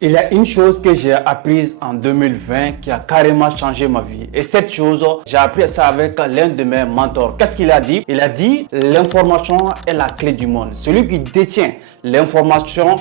Il y a une chose que j'ai apprise en 2020 qui a carrément changé ma vie. Et cette chose, j'ai appris ça avec l'un de mes mentors. Qu'est-ce qu'il a dit? Il a dit, l'information est la clé du monde. Celui qui détient l'information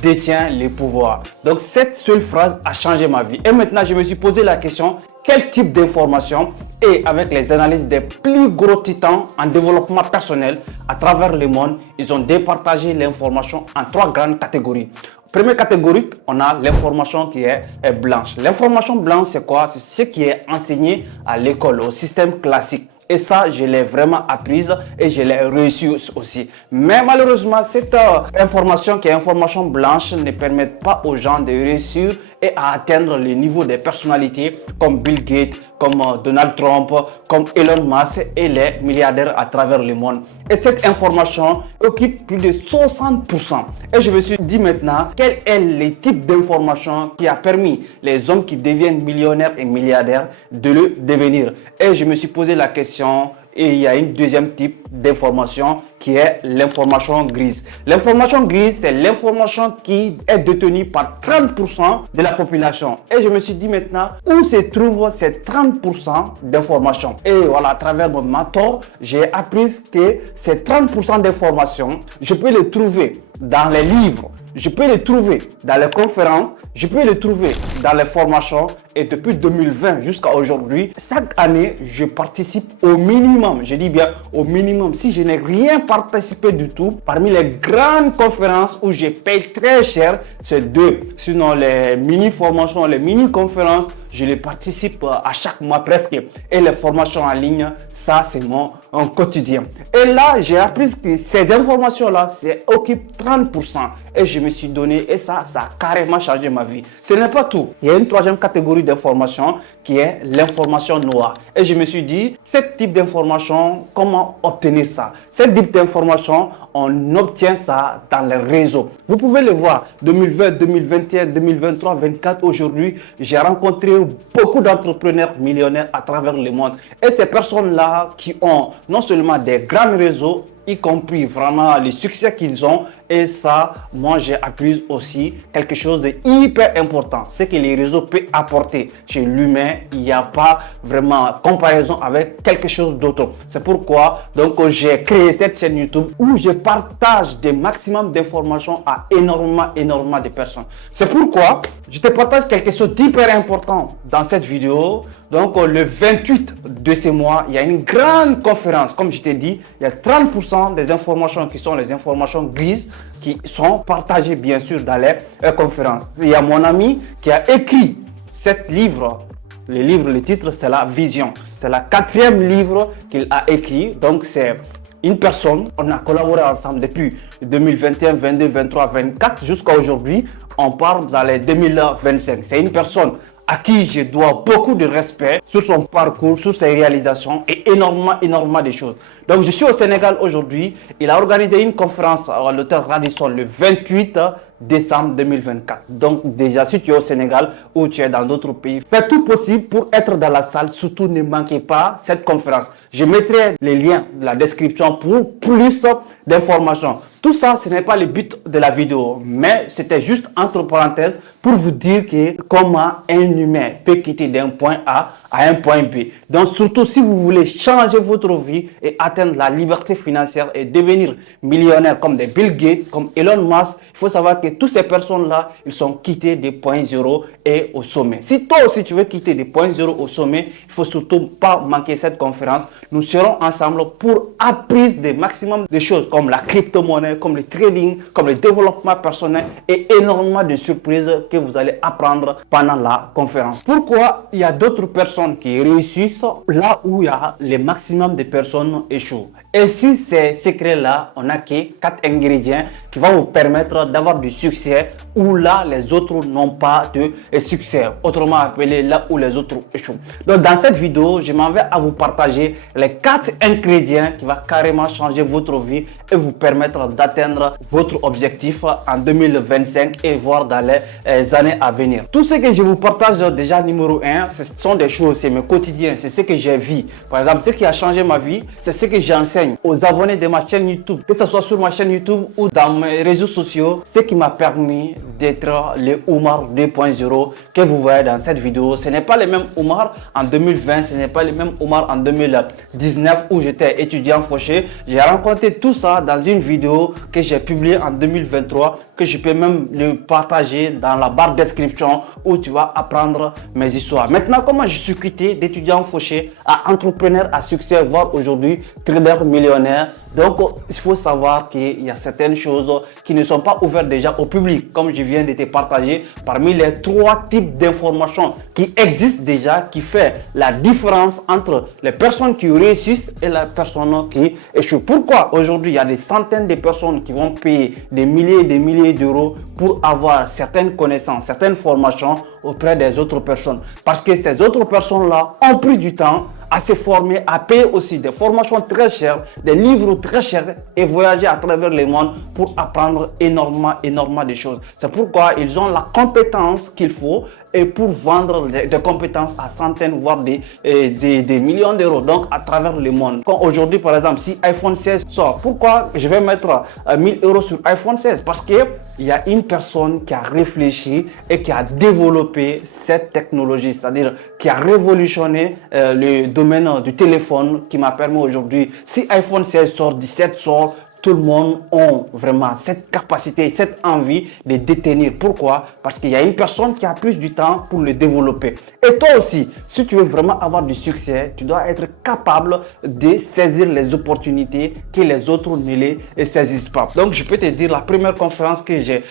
détient les pouvoirs. Donc cette seule phrase a changé ma vie. Et maintenant, je me suis posé la question, quel type d'information? Et avec les analyses des plus gros titans en développement personnel à travers le monde, ils ont départagé l'information en trois grandes catégories. Première catégorie, on a l'information qui est blanche. L'information blanche, c'est quoi? C'est ce qui est enseigné à l'école, au système classique. Et ça, je l'ai vraiment apprise et je l'ai reçue aussi. Mais malheureusement, cette information qui est information blanche ne permet pas aux gens de réussir et à atteindre le niveau des personnalités comme Bill Gates, comme Donald Trump, comme Elon Musk et les milliardaires à travers le monde. Et cette information occupe plus de 60%. Et je me suis dit maintenant, quel est le type d'information qui a permis les hommes qui deviennent millionnaires et milliardaires de le devenir. Et je me suis posé la question. Et il y a une deuxième type d'information qui est l'information grise. L'information grise, c'est l'information qui est détenue par 30% de la population. Et je me suis dit maintenant, où se trouvent ces 30% d'informations? Et voilà, à travers mon mentor, j'ai appris que ces 30% d'informations, je peux les trouver dans les livres, je peux les trouver dans les conférences, je peux les trouver dans les formations. Et depuis 2020 jusqu'à aujourd'hui, chaque année, je participe au minimum, je dis bien au minimum, si je n'ai rien participé du tout, parmi les grandes conférences où je paye très cher, c'est deux. Sinon, les mini-formations, les mini-conférences, je les participe à chaque mois presque. Et les formations en ligne, ça c'est mon quotidien. Et là, j'ai appris que ces informations-là, c'est occupe 30%. Et je me suis donné, et ça a carrément changé ma vie. Ce n'est pas tout. Il y a une troisième catégorie d'information qui est l'information noire. Et je me suis dit, ce type d'information, comment obtenir ça? Ce type d'information, on obtient ça dans les réseaux. Vous pouvez le voir, 2020, 2021, 2023, 2024, aujourd'hui, j'ai rencontré beaucoup d'entrepreneurs millionnaires à travers le monde. Et ces personnes-là qui ont non seulement des grands réseaux, y compris vraiment les succès qu'ils ont. Et ça, moi, j'ai appris aussi quelque chose de hyper important. C'est que les réseaux peuvent apporter chez l'humain. Il n'y a pas vraiment comparaison avec quelque chose d'autre. C'est pourquoi donc j'ai créé cette chaîne YouTube où je partage des maximum d'informations à énormément de personnes. C'est pourquoi je te partage quelque chose d'hyper important dans cette vidéo. Donc le 28 de ce mois, il y a une grande conférence. Comme je t'ai dit, il y a 30% des informations qui sont les informations grises qui sont partagées bien sûr dans les conférences. Il y a mon ami qui a écrit cet livre. Le titre c'est La Vision. C'est le 4e livre qu'il a écrit. Donc c'est une personne, on a collaboré ensemble depuis 2021, 22, 23, 24 jusqu'à aujourd'hui. On parle dans les 2025. C'est une personne à qui je dois beaucoup de respect sur son parcours, sur ses réalisations et énormément de choses. Donc je suis au Sénégal aujourd'hui. Il a organisé une conférence à l'hôtel Radisson le 28 décembre 2024. Donc déjà, si tu es au Sénégal ou tu es dans d'autres pays, fais tout possible pour être dans la salle. Surtout ne manquez pas cette conférence. Je mettrai les liens de la description pour plus d'informations. Tout ça, ce n'est pas le but de la vidéo, mais c'était juste entre parenthèses pour vous dire que comment un humain peut quitter d'un point A à un point B. Donc surtout si vous voulez changer votre vie et atteindre la liberté financière et devenir millionnaire comme des Bill Gates, comme Elon Musk, il faut savoir que toutes ces personnes-là, ils sont quittés des points zéro et au sommet. Si toi aussi tu veux quitter des points zéro au sommet, il faut surtout pas manquer cette conférence. Nous serons ensemble pour apprendre des maximum de choses comme la crypto-monnaie, comme le trading, comme le développement personnel et énormément de surprises que vous allez apprendre pendant la conférence. Pourquoi il y a d'autres personnes qui réussissent là où il y a le maximum de personnes échouent? Et si ces secrets-là, on n'a que 4 ingrédients qui vont vous permettre d'avoir du succès où là, les autres n'ont pas de succès. Autrement appelé, là où les autres échouent. Donc, dans cette vidéo, je m'en vais à vous partager les 4 ingrédients qui vont carrément changer votre vie et vous permettre d'atteindre votre objectif en 2025 et voire dans les années à venir. Tout ce que je vous partage déjà numéro 1, ce sont des choses c'est mes quotidiens, c'est ce que j'ai vu. Par exemple, ce qui a changé ma vie, c'est ce que j'enseigne aux abonnés de ma chaîne YouTube, que ce soit sur ma chaîne YouTube ou dans mes réseaux sociaux, ce qui m'a permis d'être le Oumar 2.0 que vous voyez dans cette vidéo. Ce n'est pas le même Oumar en 2020, ce n'est pas le même Oumar en 2019 où j'étais étudiant fauché. J'ai rencontré tout ça dans une vidéo que j'ai publiée en 2023, que je peux même le partager dans la barre description où tu vas apprendre mes histoires. Maintenant, comment je suis quitté d'étudiant fauché à entrepreneur à succès, voire aujourd'hui trader millionnaire. Donc, il faut savoir qu'il y a certaines choses qui ne sont pas ouvertes déjà au public, comme je viens de te partager, parmi les 3 types d'informations qui existent déjà, qui fait la différence entre les personnes qui réussissent et les personnes qui échouent. Pourquoi aujourd'hui, il y a des centaines de personnes qui vont payer des milliers d'euros pour avoir certaines connaissances, certaines formations auprès des autres personnes. Parce que ces autres personnes-là ont pris du temps à se former, à payer aussi des formations très chères, des livres très chers et voyager à travers le monde pour apprendre énormément de choses. C'est pourquoi ils ont la compétence qu'il faut et pour vendre des compétences à centaines, voire des millions d'euros, donc à travers le monde. Quand aujourd'hui, par exemple, si iPhone 16 sort, pourquoi je vais mettre 1000 euros sur iPhone 16? Parce que il y a une personne qui a réfléchi et qui a développé cette technologie, c'est-à-dire qui a révolutionné le domaine du téléphone, qui m'a permis aujourd'hui, si iPhone 16 sort, 17 sort, tout le monde a vraiment cette capacité, cette envie de détenir. Pourquoi? Parce qu'il y a une personne qui a plus du temps pour le développer. Et toi aussi, si tu veux vraiment avoir du succès, tu dois être capable de saisir les opportunités que les autres ne les saisissent pas. Donc, je peux te dire, la première conférence que j'ai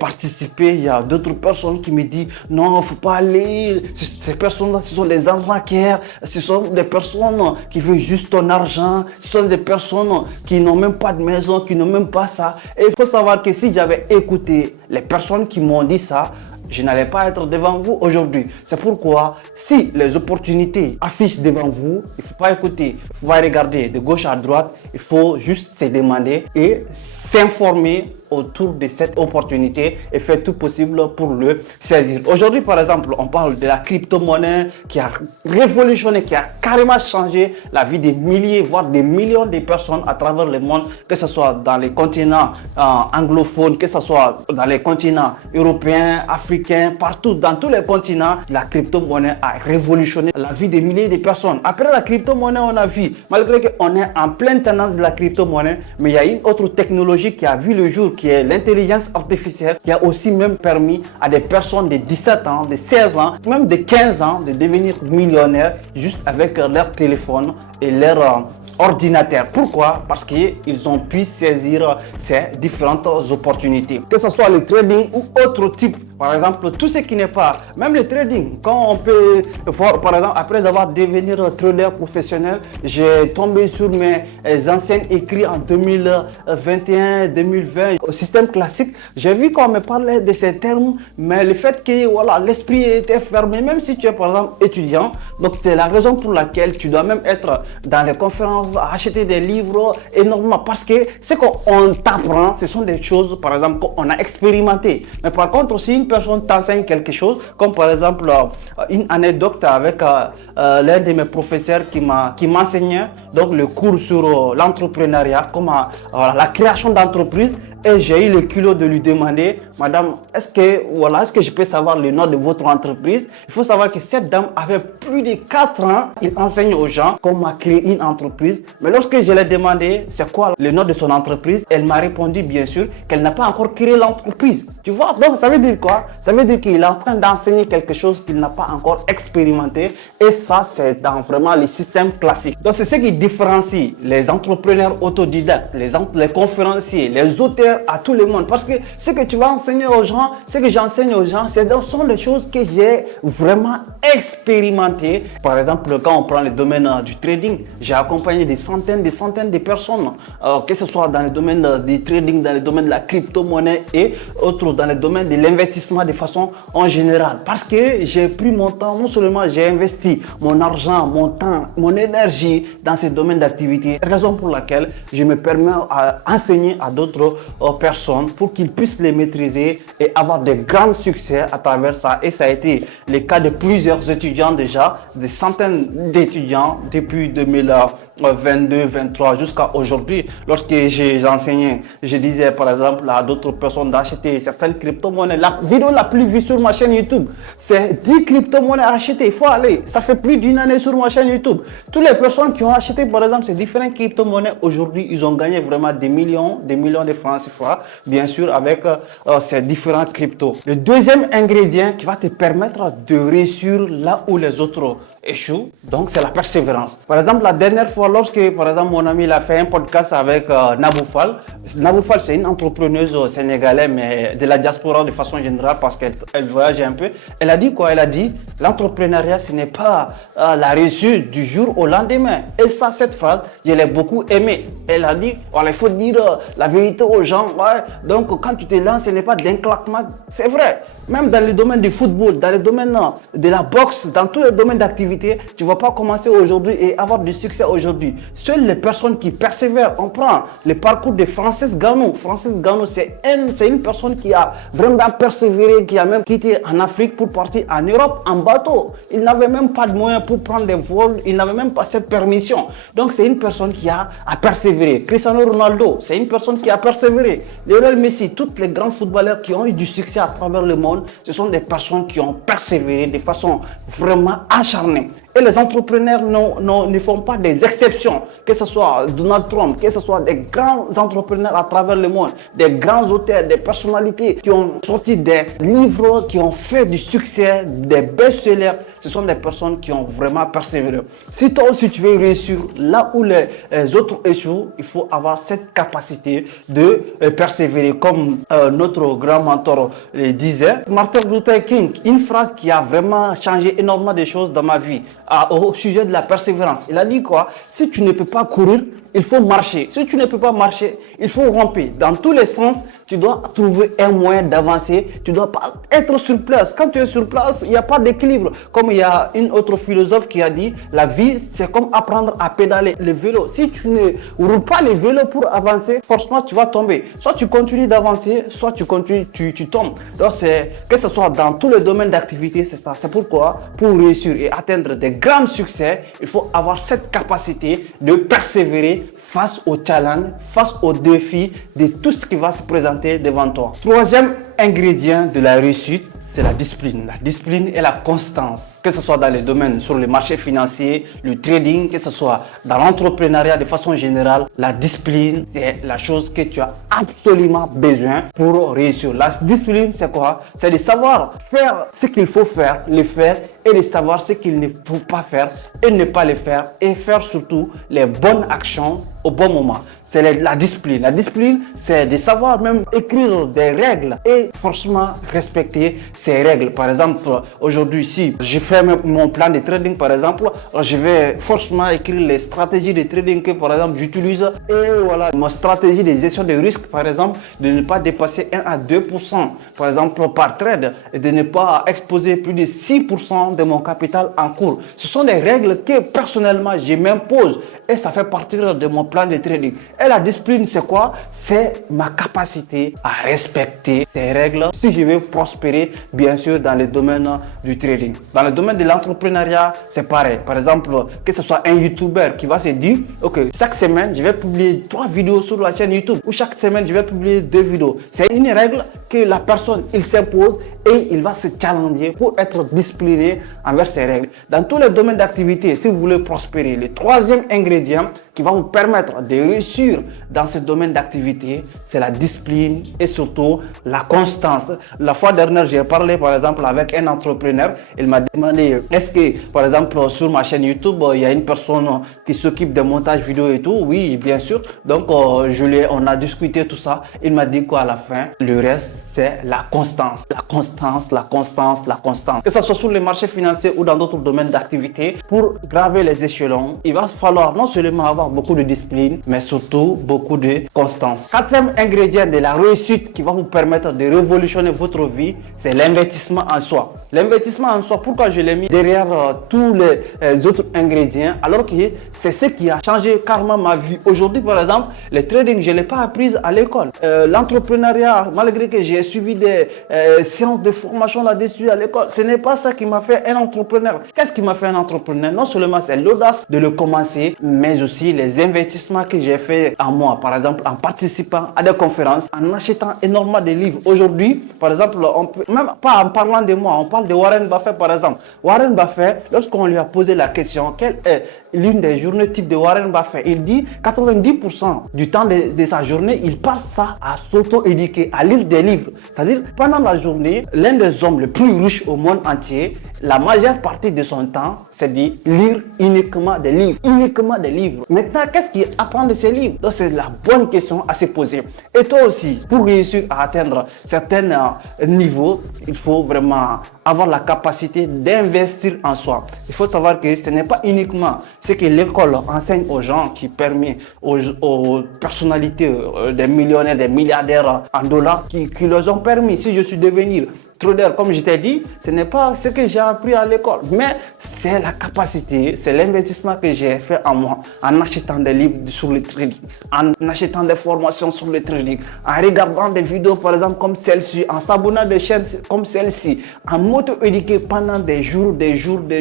participé, il y a d'autres personnes qui me disent non, il ne faut pas aller. Ces personnes-là, ce sont des arnaqueurs, ce sont des personnes qui veulent juste ton argent, ce sont des personnes qui n'ont même pas de maison, qui n'ont même pas ça. Et il faut savoir que si j'avais écouté les personnes qui m'ont dit ça, je n'allais pas être devant vous aujourd'hui. C'est pourquoi, si les opportunités affichent devant vous, il ne faut pas écouter, il faut pas regarder de gauche à droite, il faut juste se demander et s'informer autour de cette opportunité et faire tout possible pour le saisir. Aujourd'hui, par exemple, on parle de la crypto-monnaie qui a révolutionné, qui a carrément changé la vie des milliers, voire des millions de personnes à travers le monde, que ce soit dans les continents anglophones, que ce soit dans les continents européens, africains, partout, dans tous les continents, la crypto-monnaie a révolutionné la vie des milliers de personnes. Après la crypto-monnaie, on a vu, malgré qu'on est en pleine tendance de la crypto-monnaie, mais il y a une autre technologie qui a vu le jour, qui est l'intelligence artificielle, qui a aussi même permis à des personnes de 17 ans, de 16 ans, même de 15 ans de devenir millionnaires juste avec leur téléphone et leur ordinateur. Pourquoi? Parce qu'ils ont pu saisir ces différentes opportunités. Que ce soit le trading ou autre type. Par exemple, tout ce qui n'est pas, même le trading, quand on peut voir, par exemple, après avoir devenu trader professionnel, j'ai tombé sur mes anciens écrits en 2021, 2020, au système classique. J'ai vu qu'on me parlait de ces termes, mais le fait que voilà, l'esprit était fermé, même si tu es par exemple étudiant, donc c'est la raison pour laquelle tu dois même être dans les conférences, acheter des livres énormément, parce que ce qu'on t'apprend, ce sont des choses, par exemple, qu'on a expérimenté. Mais par contre, si une personne t'enseigne quelque chose, comme par exemple une anecdote avec l'un de mes professeurs qui m'enseignait donc le cours sur l'entrepreneuriat, comment la création d'entreprise. Et j'ai eu le culot de lui demander, madame, est-ce que je peux savoir le nom de votre entreprise? Il faut savoir que cette dame avait plus de 4 ans. Il enseigne aux gens comment créer une entreprise. Mais lorsque je lui ai demandé c'est quoi le nom de son entreprise, elle m'a répondu bien sûr qu'elle n'a pas encore créé l'entreprise. Tu vois, donc ça veut dire quoi? Ça veut dire qu'il est en train d'enseigner quelque chose qu'il n'a pas encore expérimenté. Et ça, c'est dans vraiment les systèmes classiques. Donc c'est ce qui différencie les entrepreneurs autodidactes, les conférenciers, les auteurs à tout le monde, parce que ce que tu vas enseigner aux gens, ce que j'enseigne aux gens, ce sont des choses que j'ai vraiment expérimenté. Par exemple, quand on prend le domaine du trading, j'ai accompagné des centaines de personnes, que ce soit dans le domaine du trading, dans le domaine de la crypto-monnaie et autres, dans le domaine de l'investissement de façon en général, parce que j'ai pris mon temps, non seulement j'ai investi mon argent, mon temps, mon énergie dans ces domaines d'activité, raison pour laquelle je me permets à enseigner à d'autres personnes pour qu'ils puissent les maîtriser et avoir de grands succès à travers ça. Et ça a été le cas de plusieurs étudiants déjà, des centaines d'étudiants depuis 2022-23 jusqu'à aujourd'hui. Lorsque j'enseignais, je disais par exemple à d'autres personnes d'acheter certaines crypto-monnaies. La vidéo la plus vue sur ma chaîne YouTube, c'est 10 crypto-monnaies achetées. Il faut aller. Ça fait plus d'une année sur ma chaîne YouTube. Toutes les personnes qui ont acheté par exemple ces différentes crypto-monnaies, aujourd'hui, ils ont gagné vraiment des millions de francs CFA, bien sûr, avec ces différents cryptos. Le deuxième ingrédient qui va te permettre de réussir là où les autres échouent, donc c'est la persévérance. Par exemple, la dernière fois, lorsque par exemple mon ami il a fait un podcast avec Naboufal. Naboufal, c'est une entrepreneuse sénégalaise, mais de la diaspora de façon générale parce qu'elle voyage un peu. Elle a dit quoi? Elle a dit l'entrepreneuriat, ce n'est pas la réussite du jour au lendemain. Et ça, cette phrase, je l'ai beaucoup aimée. Elle a dit, voilà, il faut dire la vérité aux gens. Ouais. Donc, quand tu te lances, ce n'est pas d'un claquement. C'est vrai. Même dans le domaine du football, dans le domaine de la boxe, dans tous les domaines d'activité, tu ne vas pas commencer aujourd'hui et avoir du succès aujourd'hui. Seules les personnes qui persévèrent, on prend le parcours de Francis Ngannou. Francis Ngannou, c'est une personne qui a vraiment persévéré, qui a même quitté en Afrique pour partir en Europe en bateau. Il n'avait même pas de moyens pour prendre des vols, il n'avait même pas cette permission. Donc c'est une personne qui a persévéré. Cristiano Ronaldo, c'est une personne qui a persévéré. Lionel Messi, tous les grands footballeurs qui ont eu du succès à travers le monde, ce sont des personnes qui ont persévéré de façon vraiment acharnée. Et les entrepreneurs ne font pas des exceptions, que ce soit Donald Trump, que ce soit des grands entrepreneurs à travers le monde, des grands auteurs, des personnalités qui ont sorti des livres, qui ont fait du succès, des best-sellers. Ce sont des personnes qui ont vraiment persévéré. Si toi aussi tu veux réussir là où les autres échouent, il faut avoir cette capacité de persévérer. Comme notre grand mentor le disait, Martin Luther King, une phrase qui a vraiment changé énormément de choses dans ma vie. Au sujet de la persévérance. Il a dit quoi? Si tu ne peux pas courir, il faut marcher. Si tu ne peux pas marcher, il faut ramper. Dans tous les sens, tu dois trouver un moyen d'avancer. Tu ne dois pas être sur place. Quand tu es sur place, il n'y a pas d'équilibre. Comme il y a une autre philosophe qui a dit, la vie, c'est comme apprendre à pédaler le vélo. Si tu ne roules pas le vélo pour avancer, forcément, tu vas tomber. Soit tu continues d'avancer, soit tu continues, tu tombes. Donc, que ce soit dans tous les domaines d'activité, c'est ça. C'est pourquoi, pour réussir et atteindre des grands succès, il faut avoir cette capacité de persévérer face aux challenges, face aux défis de tout ce qui va se présenter devant toi. Troisième ingrédient de la réussite, c'est la discipline. La discipline et la constance. Que ce soit dans les domaines sur les marchés financiers, le trading, que ce soit dans l'entrepreneuriat de façon générale, la discipline, c'est la chose que tu as absolument besoin pour réussir. La discipline, c'est quoi? C'est de savoir faire ce qu'il faut faire, le faire, et de savoir ce qu'il ne faut pas faire et ne pas le faire, et faire surtout les bonnes actions au bon moment. C'est la discipline. La discipline, c'est de savoir même écrire des règles et forcément respecter ces règles. Par exemple, aujourd'hui, si je fais mon plan de trading, par exemple, je vais forcément écrire les stratégies de trading que, par exemple, j'utilise. Et voilà, ma stratégie de gestion de risque, par exemple, de ne pas dépasser 1 à 2%, par exemple, par trade, et de ne pas exposer plus de 6% de mon capital en cours. Ce sont des règles que, personnellement, je m'impose. Et ça fait partie de mon plan de trading. Et la discipline, c'est quoi? C'est ma capacité à respecter ces règles si je veux prospérer, bien sûr, dans le domaine du trading. Dans le domaine de l'entrepreneuriat, c'est pareil. Par exemple, que ce soit un YouTuber qui va se dire, OK, chaque semaine, je vais publier 3 vidéos sur la chaîne YouTube, ou chaque semaine, je vais publier 2 vidéos. C'est une règle que la personne, il s'impose et il va se challenger pour être discipliné envers ces règles. Dans tous les domaines d'activité, si vous voulez prospérer, le troisième ingrédient qui va vous permettre de réussir dans ce domaine d'activité, c'est la discipline et surtout la constance. La fois dernière, j'ai parlé par exemple avec un entrepreneur. Il m'a demandé, est-ce que par exemple sur ma chaîne YouTube, il y a une personne qui s'occupe des montages vidéo et tout? Oui, bien sûr. Donc, on a discuté tout ça. Il m'a dit quoi à la fin? Le reste, c'est la constance. La constance, la constance, la constance. Que ce soit sur les marchés financiers ou dans d'autres domaines d'activité, pour graver les échelons, il va falloir non seulement avoir beaucoup de discipline, mais surtout beaucoup de constance. Quatrième ingrédient de la réussite qui va vous permettre de révolutionner votre vie, c'est l'investissement en soi. L'investissement en soi, pourquoi je l'ai mis derrière tous les autres ingrédients, alors que c'est ce qui a changé carrément ma vie. Aujourd'hui, par exemple, le trading, je ne l'ai pas appris à l'école. L'entrepreneuriat, malgré que j'ai suivi des séances de formation là-dessus à l'école, ce n'est pas ça qui m'a fait un entrepreneur. Qu'est-ce qui m'a fait un entrepreneur? Non seulement c'est l'audace de le commencer, mais aussi les investissements que j'ai fait en moi. Par exemple, en participant à des conférences, en achetant énormément de livres. Aujourd'hui, par exemple, on peut, même pas en parlant de moi, on parle de Warren Buffett, par exemple. Warren Buffett, lorsqu'on lui a posé la question, quelle est l'une des journées types de Warren Buffett, il dit 90% du temps de sa journée, il passe ça à s'auto-éduquer, à lire des livres. C'est-à-dire, pendant la journée, l'un des hommes les plus riches au monde entier, la majeure partie de son temps, c'est de lire uniquement des livres. Uniquement des livres. Maintenant, qu'est-ce qu'il apprend de ces livres? Donc, c'est la bonne question à se poser. Et toi aussi, pour réussir à atteindre certains niveaux, il faut vraiment avoir la capacité d'investir en soi. Il faut savoir que ce n'est pas uniquement ce que l'école enseigne aux gens qui permet aux personnalités, des millionnaires, des milliardaires en dollars qui leur ont permis. Si je suis devenu trader, comme je t'ai dit, ce n'est pas ce que j'ai appris à l'école, mais c'est la capacité, c'est l'investissement que j'ai fait en moi, en achetant des livres sur le trading, en achetant des formations sur le trading, en regardant des vidéos par exemple comme celle-ci, en s'abonnant à des chaînes comme celle-ci, en m'auto-éduquer pendant des jours, et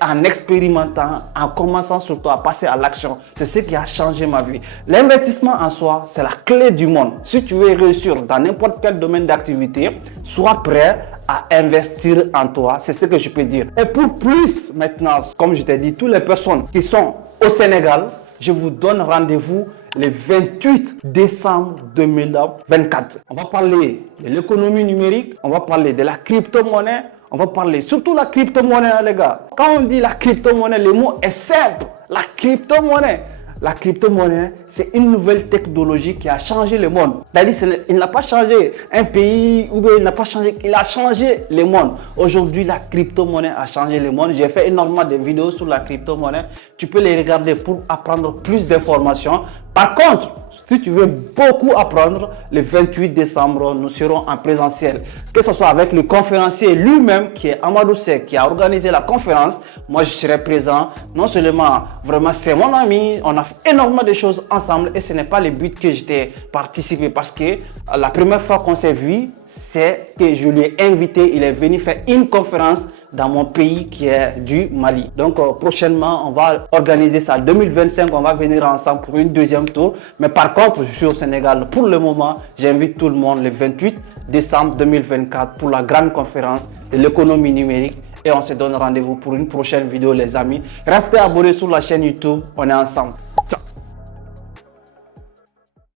en expérimentant, en commençant surtout à passer à l'action. C'est ce qui a changé ma vie. L'investissement en soi, c'est la clé du monde. Si tu veux réussir dans n'importe quel domaine d'activité, sois prêt à investir en toi, c'est ce que je peux dire. Et pour plus maintenant, comme je t'ai dit, toutes les personnes qui sont au Sénégal, je vous donne rendez-vous le 28 décembre 2024. On va parler de l'économie numérique, on va parler de la crypto-monnaie, on va parler surtout de la crypto-monnaie, les gars. Quand on dit la crypto-monnaie, le mot est simple. La crypto-monnaie. La crypto-monnaie, c'est une nouvelle technologie qui a changé le monde. C'est-à-dire, il n'a pas changé un pays, ou bien il n'a pas changé, il a changé le monde. Aujourd'hui, la crypto-monnaie a changé le monde. J'ai fait énormément de vidéos sur la crypto-monnaie. Tu peux les regarder pour apprendre plus d'informations. Par contre, si tu veux beaucoup apprendre, le 28 décembre, nous serons en présentiel. Que ce soit avec le conférencier lui-même, qui est Amadou Seck, qui a organisé la conférence. Moi, je serai présent. Non seulement, vraiment, c'est mon ami. On a fait énormément de choses ensemble et ce n'est pas le but que j'étais participé parce que la première fois qu'on s'est vu, c'est que je lui ai invité. Il est venu faire une conférence dans mon pays qui est du Mali. Donc prochainement, on va organiser ça. 2025, on va venir ensemble pour une deuxième tour. Mais par contre, je suis au Sénégal. Pour le moment, j'invite tout le monde le 28 décembre 2024 pour la grande conférence de l'économie numérique. Et on se donne rendez-vous pour une prochaine vidéo, les amis. Restez abonnés sur la chaîne YouTube. On est ensemble.